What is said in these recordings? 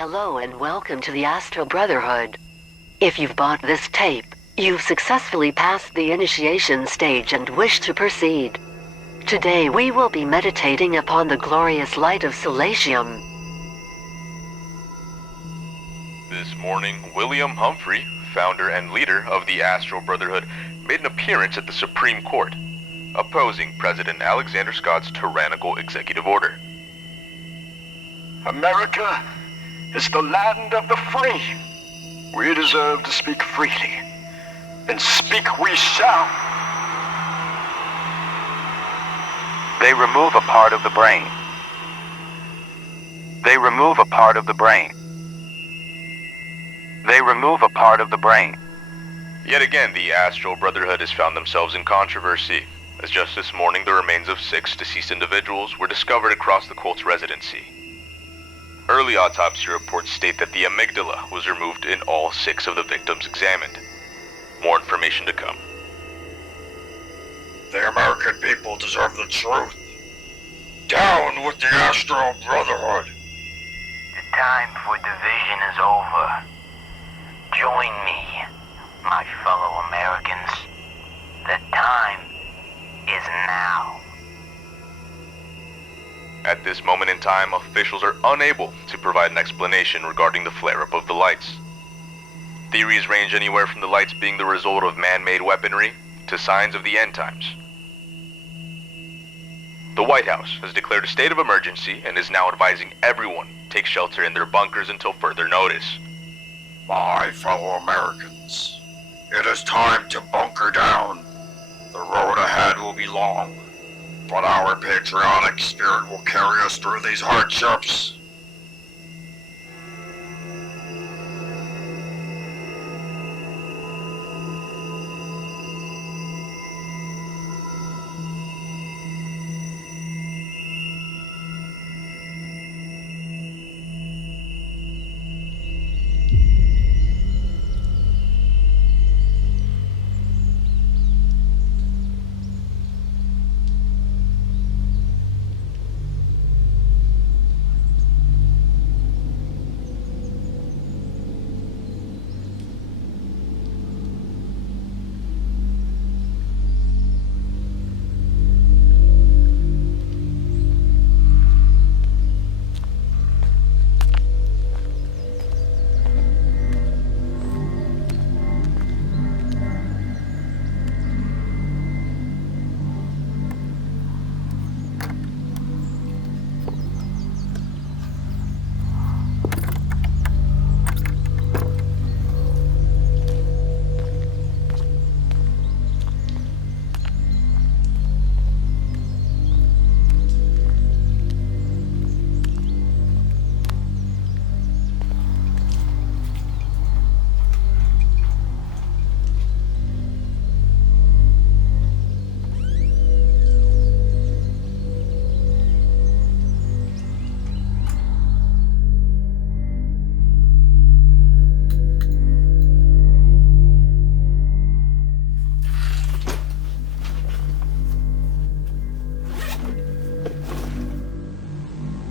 Hello and welcome to the Astral Brotherhood. If you've bought this tape, you've successfully passed the initiation stage and wish to proceed. Today we will be meditating upon the glorious light of Solatium. This morning, William Humphrey, founder and leader of the Astral Brotherhood, made an appearance at the Supreme Court, opposing President Alexander Scott's tyrannical executive order. America is the land of the free. We deserve to speak freely, and speak we shall. They remove a part of the brain. They remove a part of the brain. They remove a part of the brain. Yet again, the Astral Brotherhood has found themselves in controversy, as just this morning the remains of 6 deceased individuals were discovered across the cult's residency. Early autopsy reports state that the amygdala was removed in all 6 of the victims examined. More information to come. The American people deserve the truth. Down with the Astral Brotherhood. The time for division is over. Join me, my fellow Americans. The time is now. At this moment in time, officials are unable to provide an explanation regarding the flare-up of the lights. Theories range anywhere from the lights being the result of man-made weaponry to signs of the end times. The White House has declared a state of emergency and is now advising everyone take shelter in their bunkers until further notice. My fellow Americans, it is time to bunker down. The road ahead will be long, but our patriotic spirit will carry us through these hardships.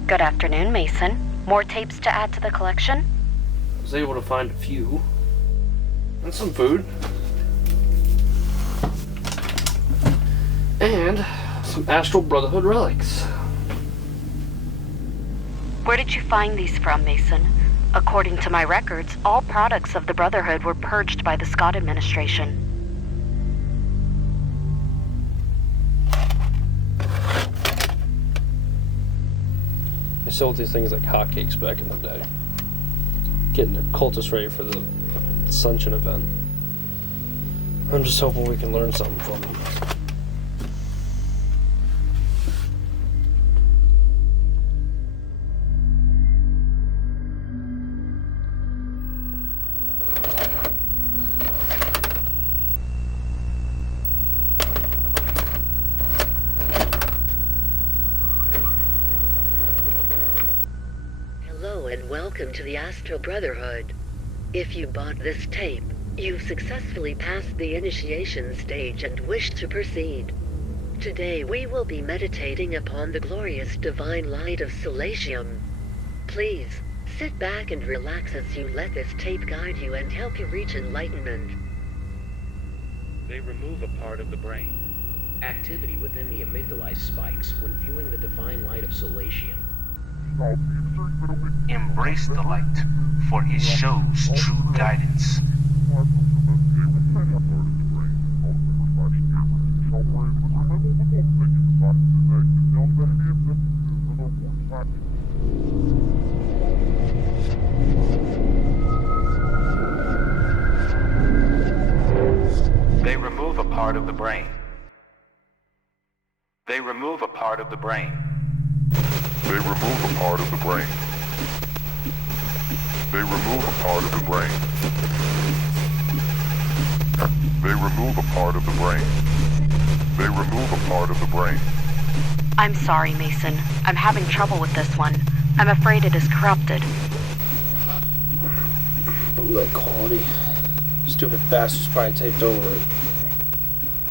Good afternoon, Mason. More tapes to add to the collection? I was able to find a few. And some food. And some Astral Brotherhood relics. Where did you find these from, Mason? According to my records, all products of the Brotherhood were purged by the Scott administration. They sold these things like hotcakes back in the day. Getting the cultists ready for the Ascension Event. I'm just hoping we can learn something from them. And welcome to the Astral Brotherhood. If you bought this tape, you've successfully passed the initiation stage and wish to proceed. Today we will be meditating upon the glorious divine light of Solatium. Please, Sit back and relax as you let this tape guide you and help you reach enlightenment. They remove a part of the brain. Activity within the amygdala spikes when viewing the divine light of Solatium. Embrace the light, for it shows true guidance. They remove a part of the brain. They remove a part of the brain. They remove a part of the brain. They remove a part of the brain. They remove a part of the brain. They remove a part of the brain. I'm sorry, Mason. I'm having trouble with this one. I'm afraid it is corrupted. Bootleg quality. Stupid bastards probably taped over it.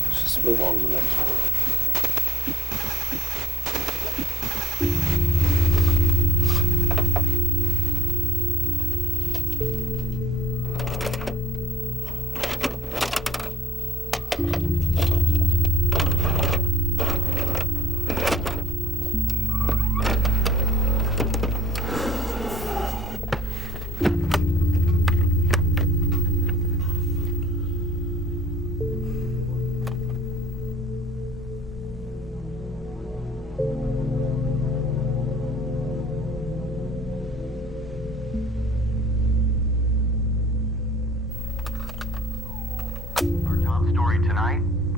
Let's just move on to the next one.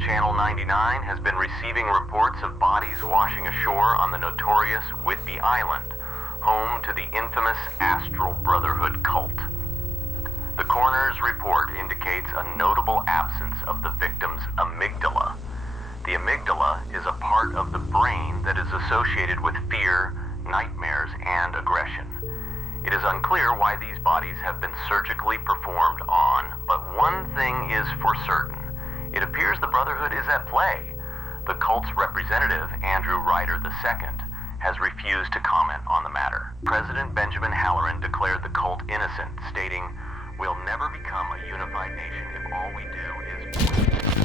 Channel 99 has been receiving reports of bodies washing ashore on the notorious Whidbey Island, home to the infamous Astral Brotherhood cult. The coroner's report indicates a notable absence of the victim's amygdala. The amygdala is a part of the brain that is associated with fear, nightmares, and aggression. It is unclear why these bodies have been surgically performed on, but one thing is for certain. It appears the Brotherhood is at play. The cult's representative, Andrew Ryder II, has refused to comment on the matter. President Benjamin Halloran declared the cult innocent, stating, "We'll never become a unified nation if all we do is..."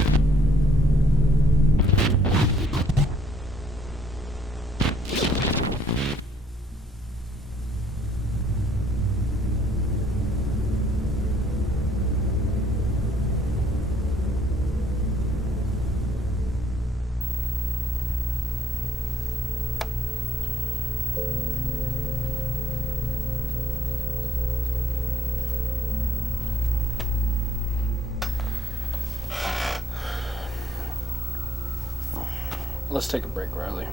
Let's take a break, Riley.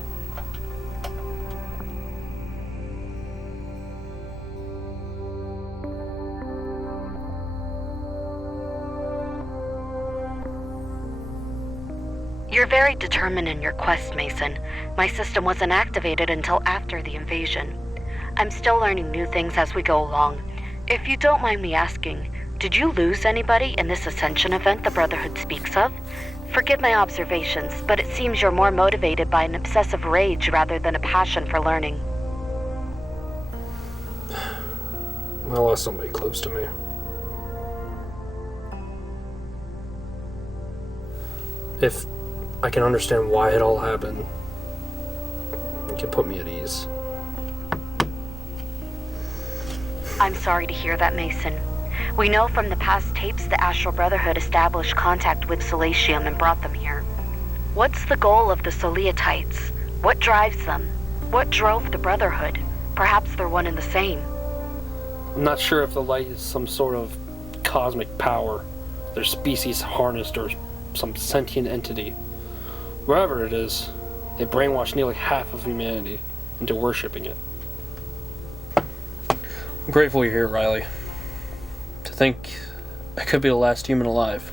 You're very determined in your quest, Mason. My system wasn't activated until after the invasion. I'm still learning new things as we go along. If you don't mind me asking, did you lose anybody in this Ascension event the Brotherhood speaks of? Forgive my observations, but it seems you're more motivated by an obsessive rage rather than a passion for learning. I lost somebody close to me. If I can understand why it all happened, it can put me at ease. I'm sorry to hear that, Mason. We know from the past tapes the Astral Brotherhood established contact with Solatium and brought them here. What's the goal of the Soliatites? What drives them? What drove the Brotherhood? Perhaps they're one and the same. I'm not sure if the light is some sort of cosmic power, their species harnessed, or some sentient entity. Wherever it is, they brainwashed nearly half of humanity into worshipping it. I'm grateful you're here, Riley. To think I could be the last human alive,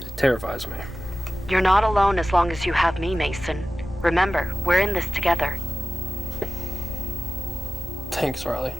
it terrifies me. You're not alone as long as you have me, Mason. Remember, we're in this together. Thanks, Riley.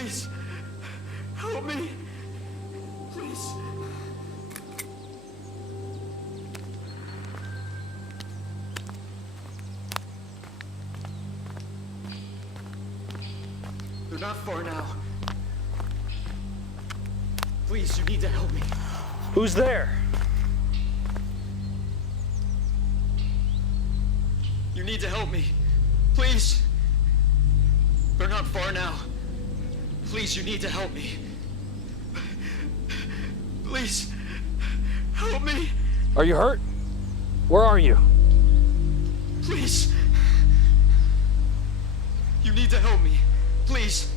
Please, help me. Please. They're not far now. Please, you need to help me. Who's there? You need to help me. Please. They're not far now. Please, you need to help me. Please, help me. Are you hurt? Where are you? Please. You need to help me. Please.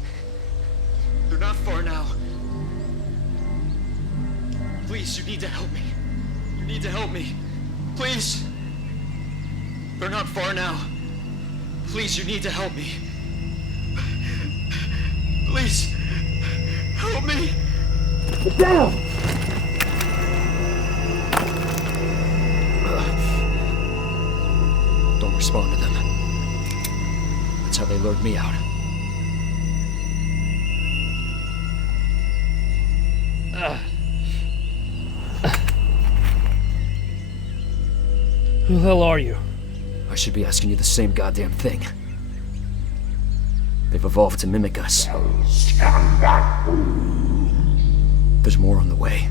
They're not far now. Please, you need to help me. You need to help me. Please. They're not far now. Please, you need to help me. Please, help me. Get down! Don't respond to them. That's how they lured me out. Who the hell are you? I should be asking you the same goddamn thing. They've evolved to mimic us. There's more on the way.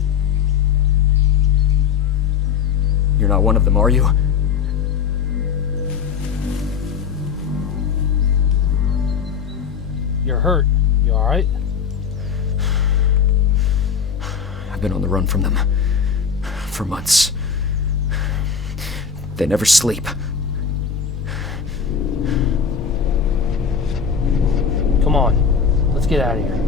You're not one of them, are you? You're hurt. You alright? I've been on the run from them for months. They never sleep. Come on. Let's get out of here.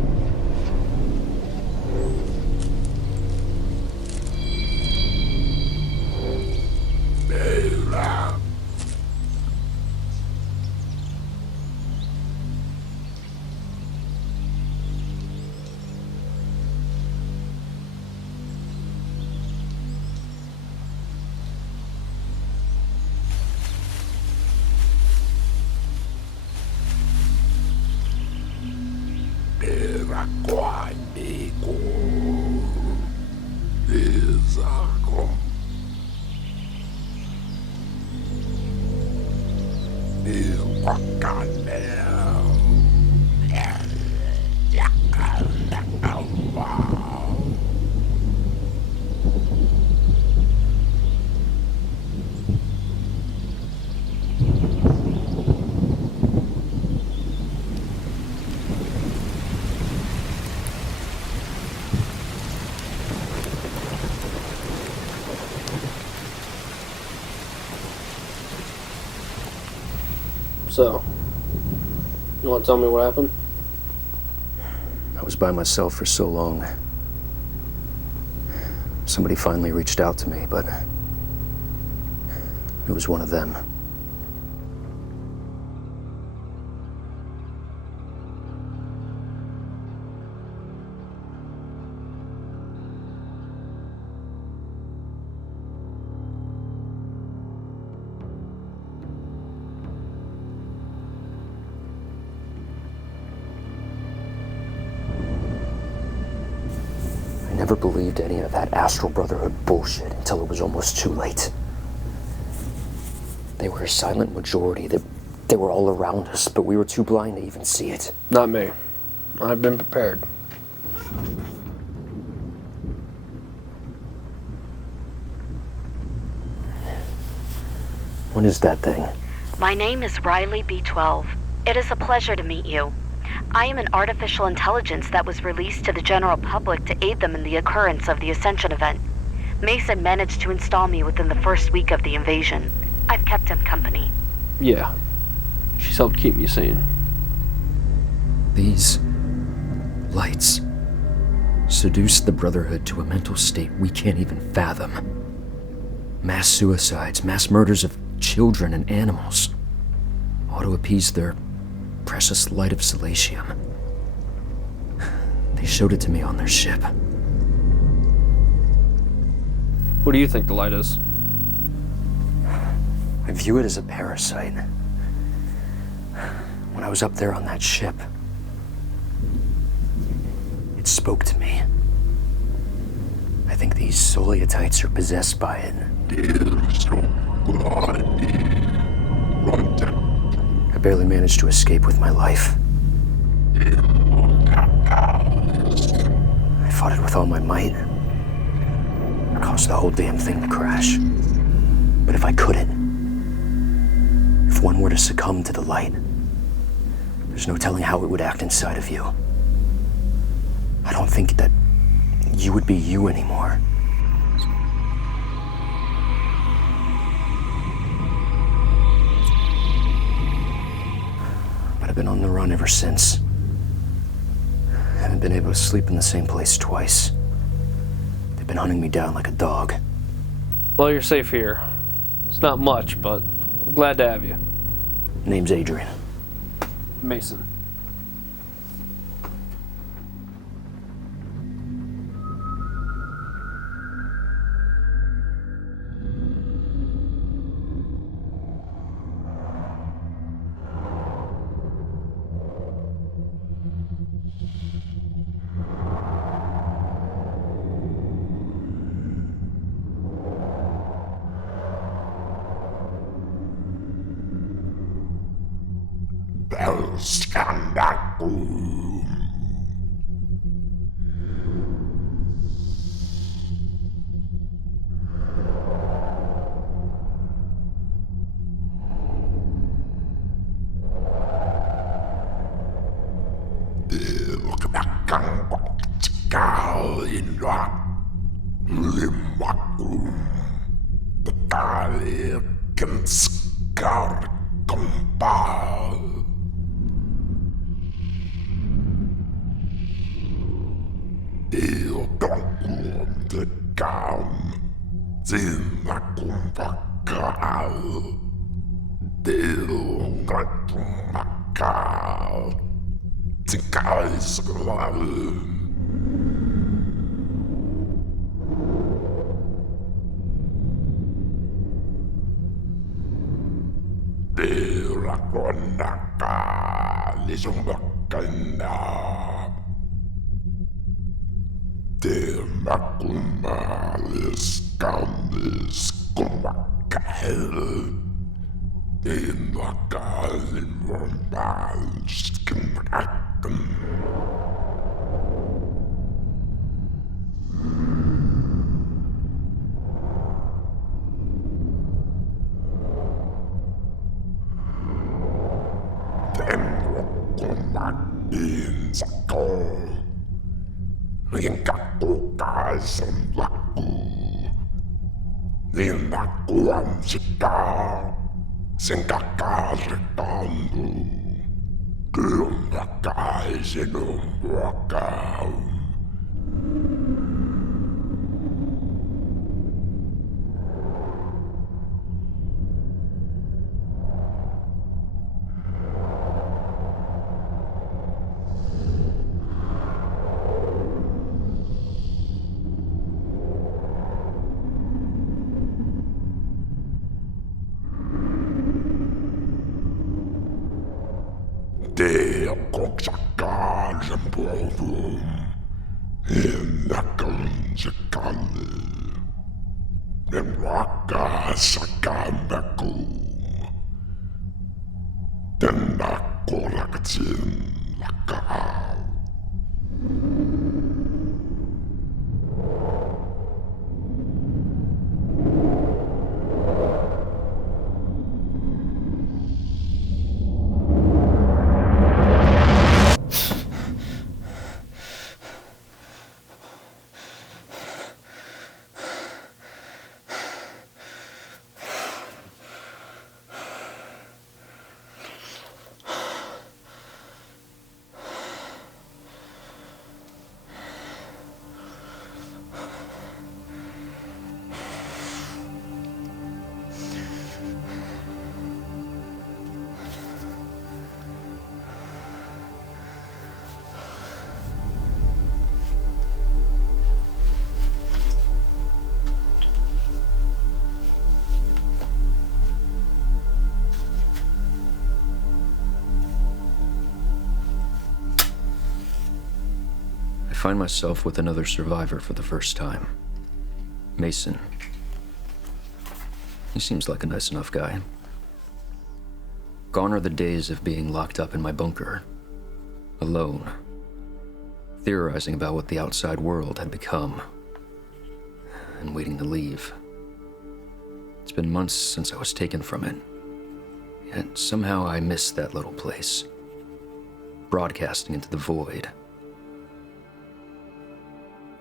So, you want to tell me what happened? I was by myself for so long. Somebody finally reached out to me, but it was one of them. I never believed any of that Astral Brotherhood bullshit until it was almost too late. They were a silent majority. They were all around us, but we were too blind to even see it. Not me. I've been prepared. What is that thing? My name is Riley B12. It is a pleasure to meet you. I am an artificial intelligence that was released to the general public to aid them in the occurrence of the Ascension Event. Mason managed to install me within the first week of the invasion. I've kept him company. Yeah. She's helped keep me sane. These lights seduce the Brotherhood to a mental state we can't even fathom. Mass suicides, mass murders of children and animals, all to appease their precious light of Solatium. They showed it to me on their ship. What do you think the light is? I view it as a parasite. When I was up there on that ship, it spoke to me. I think these Soliatites are possessed by it. I barely managed to escape with my life. I fought it with all my might. It caused the whole damn thing to crash. But if I couldn't, if one were to succumb to the light, there's no telling how it would act inside of you. I don't think that you would be you anymore. But I've been on the run ever since. I haven't been able to sleep in the same place twice. They've been hunting me down like a dog. Well, you're safe here. It's not much, but I'm glad to have you. Name's Adrian. Mason. find myself with another survivor for the first time. Mason. He seems like a nice enough guy. Gone are the days of being locked up in my bunker, alone, theorizing about what the outside world had become, and waiting to leave. It's been months since I was taken from it, yet somehow I miss that little place, broadcasting into the void.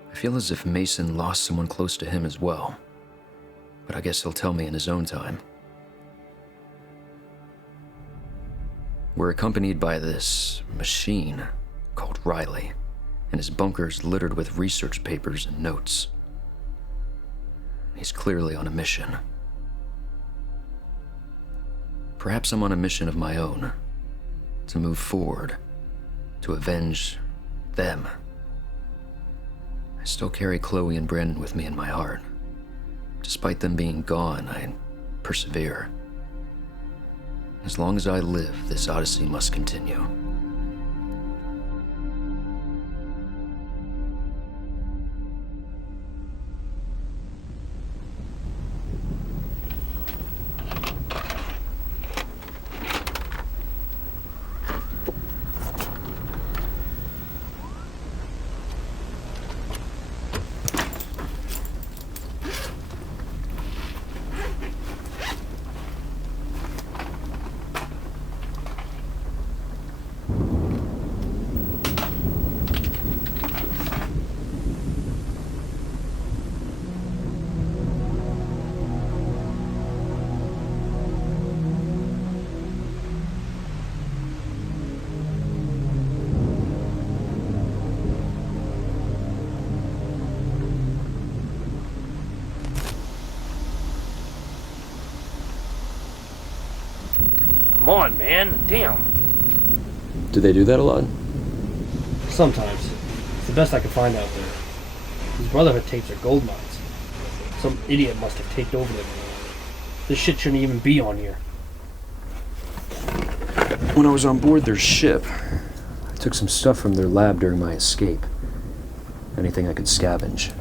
I feel as if Mason lost someone close to him as well, but I guess he'll tell me in his own time. We're accompanied by this machine called Riley, and his bunker's littered with research papers and notes. He's clearly on a mission. Perhaps I'm on a mission of my own, to move forward, to avenge them. I still carry Chloe and Brandon with me in my heart. Despite them being gone, I persevere. As long as I live, this odyssey must continue. Come on, man. Damn. Do they do that a lot? Sometimes. It's the best I can find out there. These Brotherhood tapes are gold mines. Some idiot must have taped over them. This shit shouldn't even be on here. When I was on board their ship, I took some stuff from their lab during my escape. Anything I could scavenge.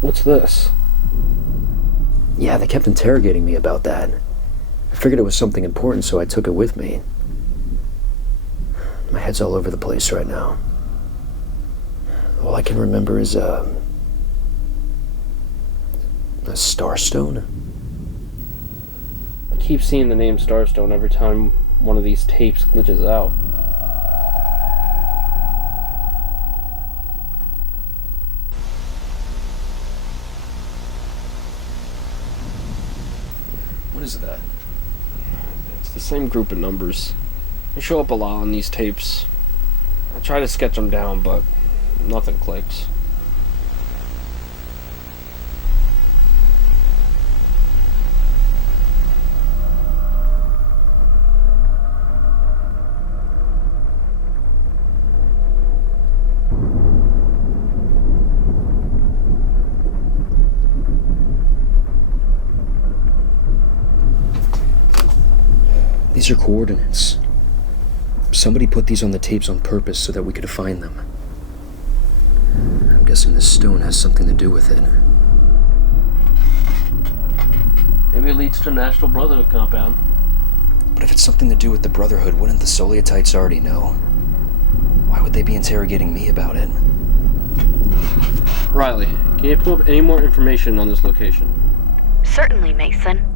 What's this? Yeah, they kept interrogating me about that. I figured it was something important, so I took it with me. My head's all over the place right now. All I can remember is, a Starstone? I keep seeing the name Starstone every time one of these tapes glitches out. What is that? It's the same group of numbers. They show up a lot on these tapes. I try to sketch them down, but nothing clicks. These are coordinates. Somebody put these on the tapes on purpose so that we could find them. I'm guessing this stone has something to do with it. Maybe it leads to an Astral Brotherhood compound. But if it's something to do with the Brotherhood, wouldn't the Soliatites already know? Why would they be interrogating me about it? Riley, can you pull up any more information on this location? Certainly, Mason.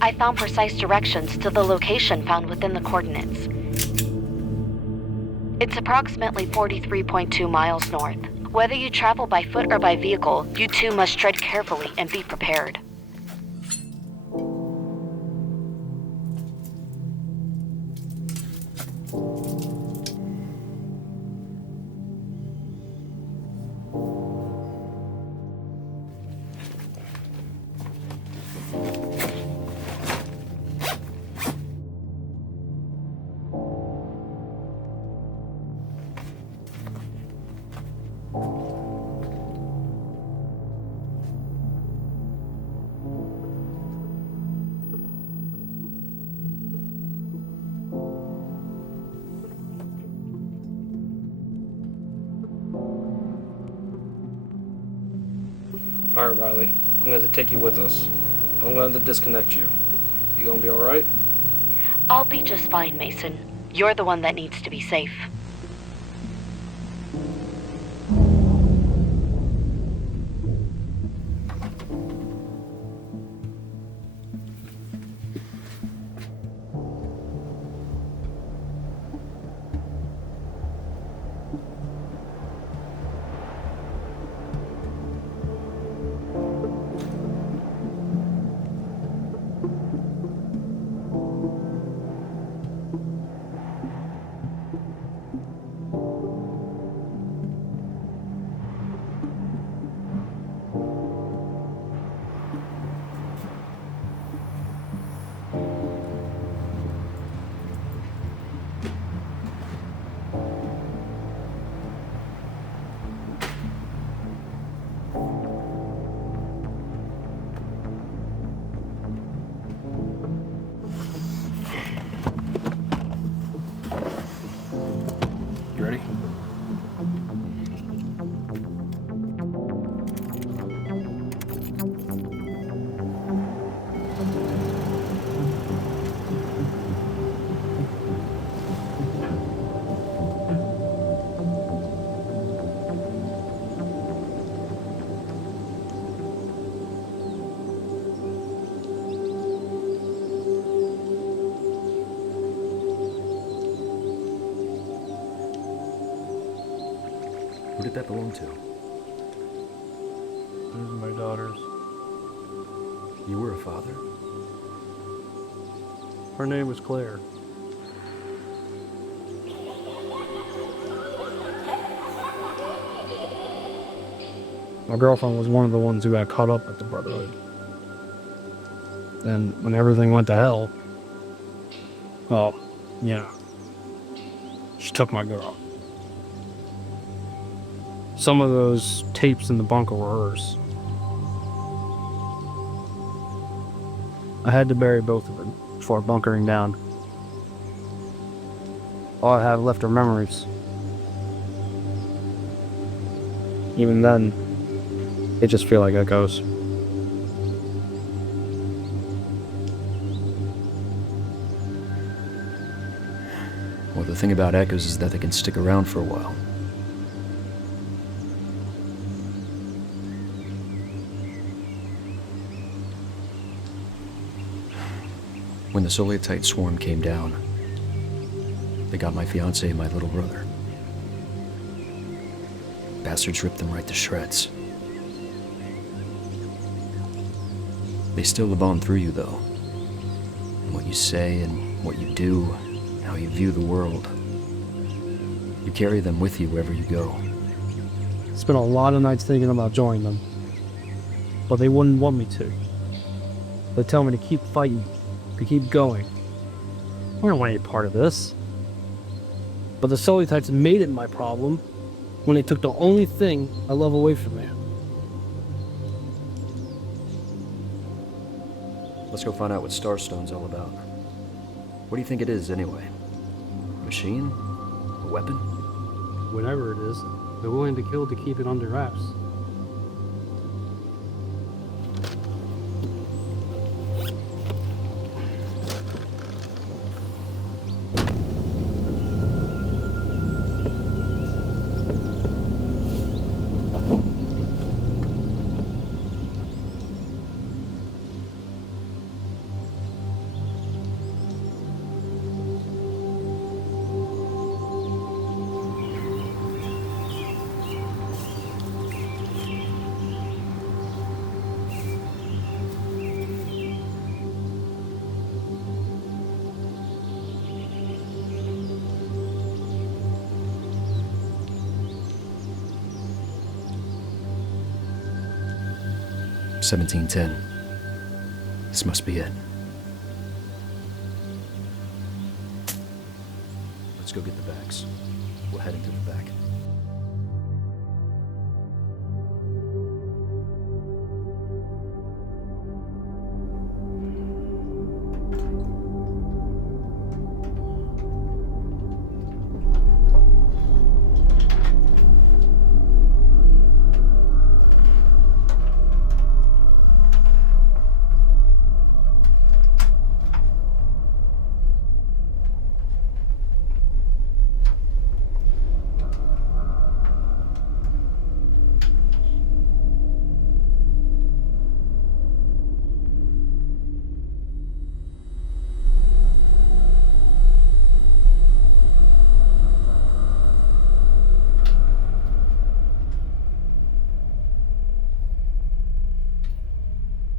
I found precise directions to the location found within the coordinates. It's approximately 43.2 miles north. Whether you travel by foot or by vehicle, you too must tread carefully and be prepared. Alright, Riley. I'm going to take you with us. I'm going to disconnect you. You gonna be alright? I'll be just fine, Mason. You're the one that needs to be safe. You ready? Who did that belong to? These are my daughters. You were a father? Her name was Claire. My girlfriend was one of the ones who got caught up at the Brotherhood. Then, when everything went to hell, well, yeah, she took my girl. Some of those tapes in the bunker were hers. I had to bury both of them before bunkering down. All I have left are memories. Even then, they just feel like echoes. Well, the thing about echoes is that they can stick around for a while. When the Soliatite swarm came down, they got my fiancé and my little brother. Bastards ripped them right to shreds. They still live on through you, though. And what you say and what you do, how you view the world. You carry them with you wherever you go. Spent a lot of nights thinking about joining them, but they wouldn't want me to. They tell me to keep fighting, to keep going. I don't want any part of this. But the Soliatites made it my problem when they took the only thing I love away from me. Let's go find out what Starstone's all about. What do you think it is, anyway? A machine? A weapon? Whatever it is, they're willing to kill to keep it under wraps. 1710. This must be it. Let's go get the bags. We're heading to the back.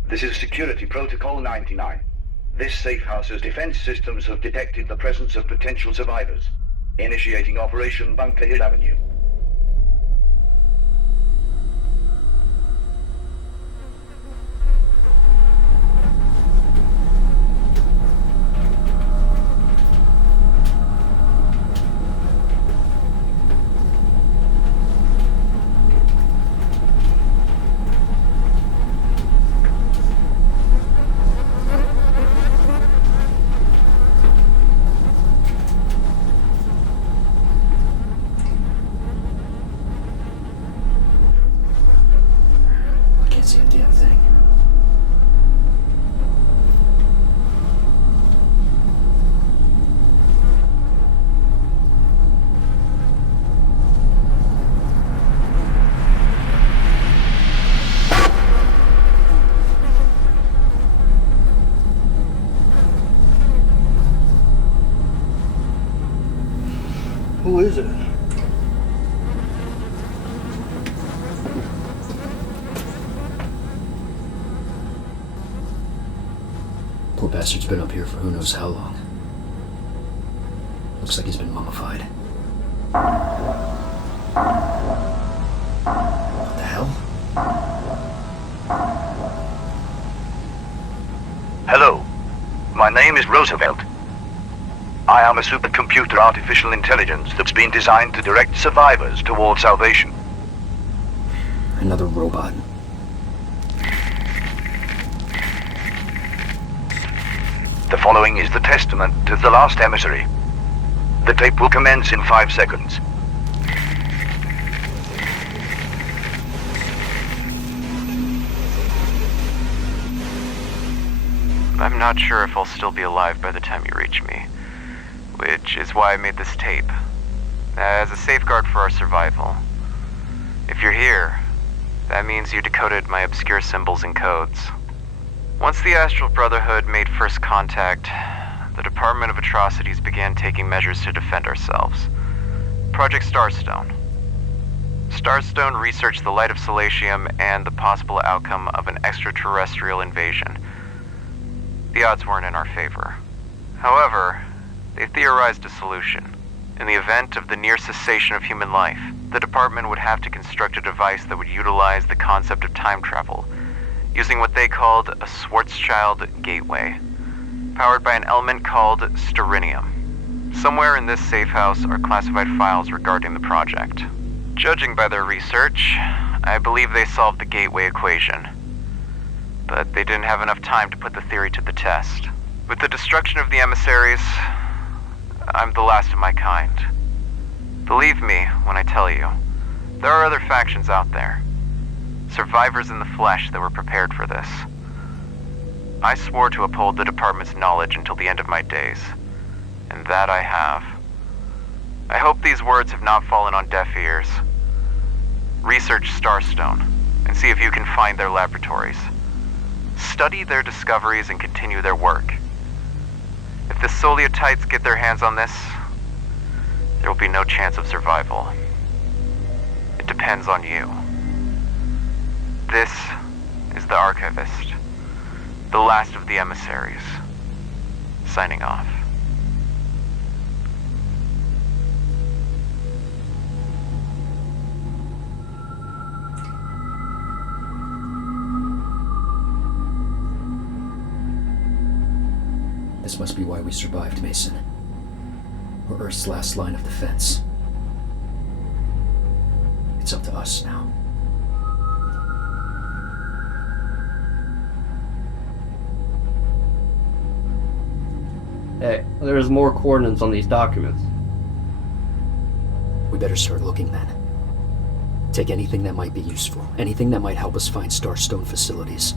This is Security Protocol 99. This safehouse's defense systems have detected the presence of potential survivors. Initiating Operation Bunker Hill Avenue. Who is it? Poor bastard's been up here for who knows how long. Looks like he's been mummified. What the hell? Hello. My name is Roosevelt. I am a supercomputer artificial intelligence that's been designed to direct survivors toward salvation. Another robot. The following is the testament to the last emissary. The tape will commence in 5 seconds. I'm not sure if I'll still be alive by the time you reach me, which is why I made this tape, as a safeguard for our survival. If you're here, that means you decoded my obscure symbols and codes. Once the Astral Brotherhood made first contact, the Department of Atrocities began taking measures to defend ourselves. Project Starstone. Starstone researched the light of Solatium and the possible outcome of an extraterrestrial invasion. The odds weren't in our favor. However, they theorized a solution. In the event of the near cessation of human life, the department would have to construct a device that would utilize the concept of time travel, using what they called a Schwarzschild gateway, powered by an element called sterinium. Somewhere in this safe house are classified files regarding the project. Judging by their research, I believe they solved the gateway equation, but they didn't have enough time to put the theory to the test. With the destruction of the emissaries, I'm the last of my kind. Believe me when I tell you, there are other factions out there. Survivors in the flesh that were prepared for this. I swore to uphold the department's knowledge until the end of my days, and that I have. I hope these words have not fallen on deaf ears. Research Starstone, and see if you can find their laboratories. Study their discoveries and continue their work. If the Soliatites get their hands on this, there will be no chance of survival. It depends on you. This is the Archivist, the last of the emissaries, signing off. This must be why we survived, Mason. We're Earth's last line of defense. It's up to us now. Hey, there's more coordinates on these documents. We better start looking then. Take anything that might be useful, anything that might help us find Starstone facilities.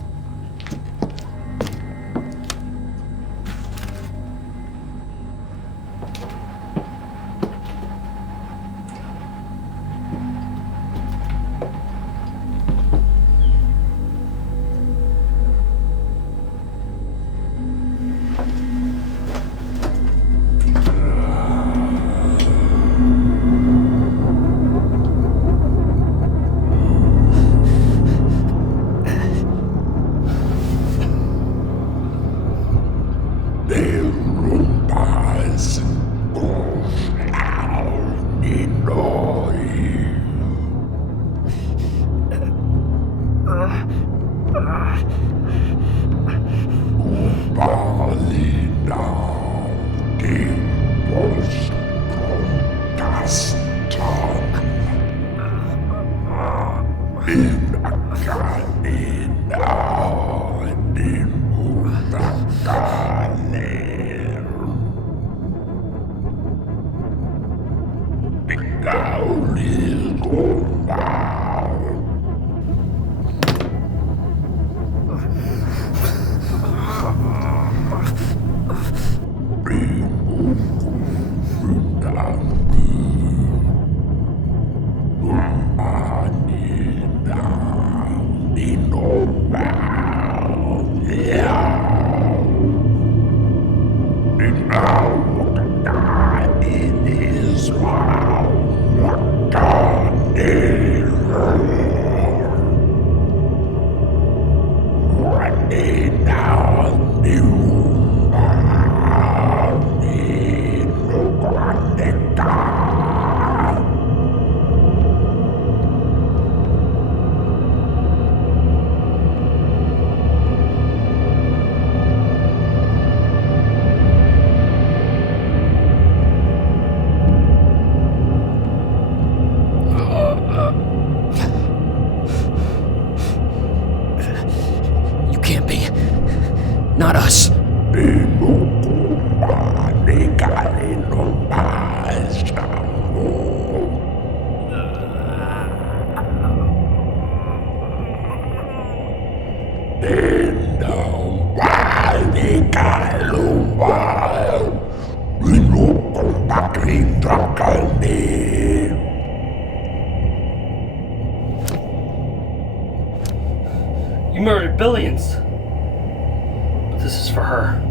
Not us. You murdered billions. But this is for her.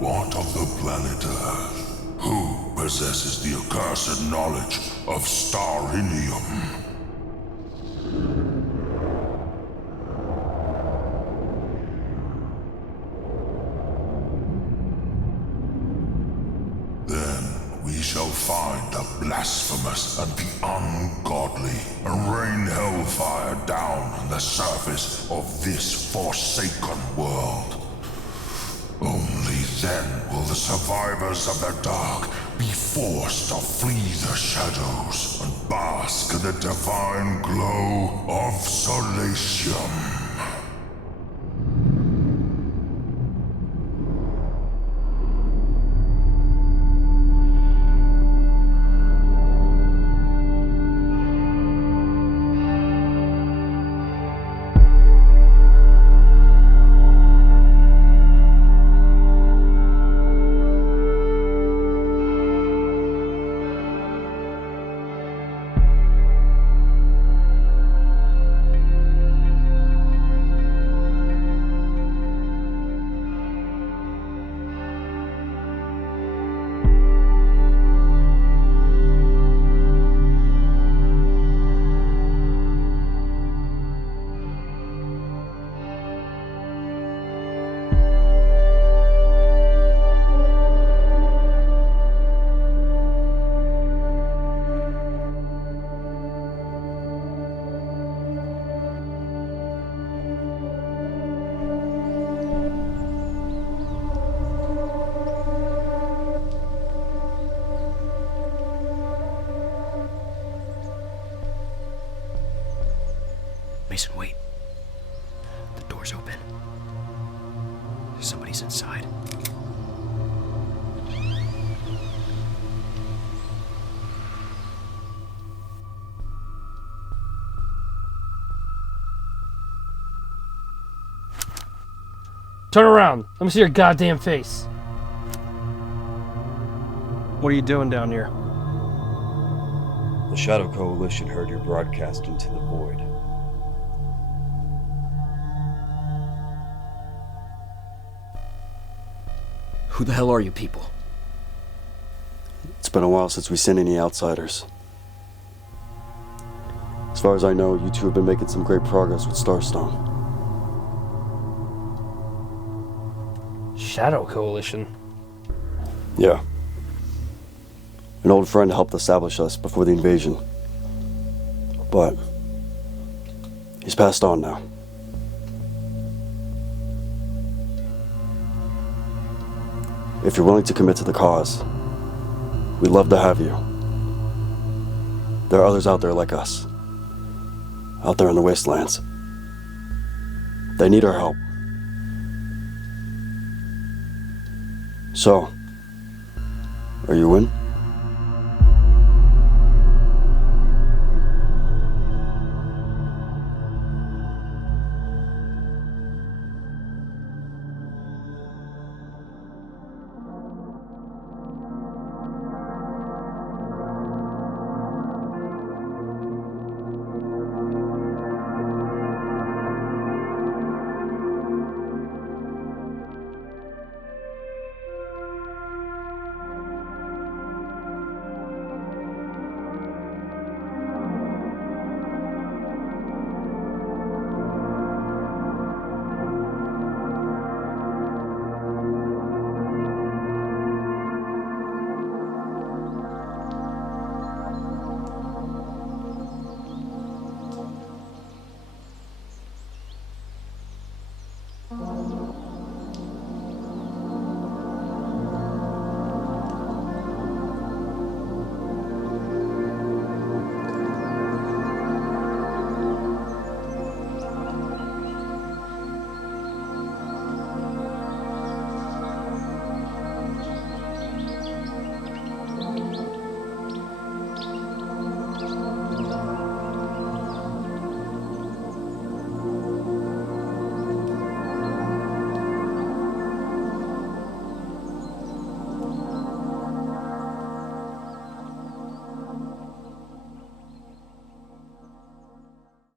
What of the planet Earth? Who possesses the accursed knowledge of Starinium? Then we shall find the blasphemous and the ungodly, and rain hellfire down on the surface of this forsaken world. Only Then will the survivors of the dark be forced to flee the shadows and bask in the divine glow of Solatium. Mason, wait. The door's open. Somebody's inside. Turn around. Let me see your goddamn face. What are you doing down here? The Shadow Coalition heard your broadcast into the void. Who the hell are you people? It's been a while since we've seen any outsiders. As far as I know, you two have been making some great progress with Starstone. Shadow Coalition? Yeah. An old friend helped establish us before the invasion. But he's passed on now. If you're willing to commit to the cause, we'd love to have you. There are others out there like us. Out there in the wastelands. They need our help. So, are you in?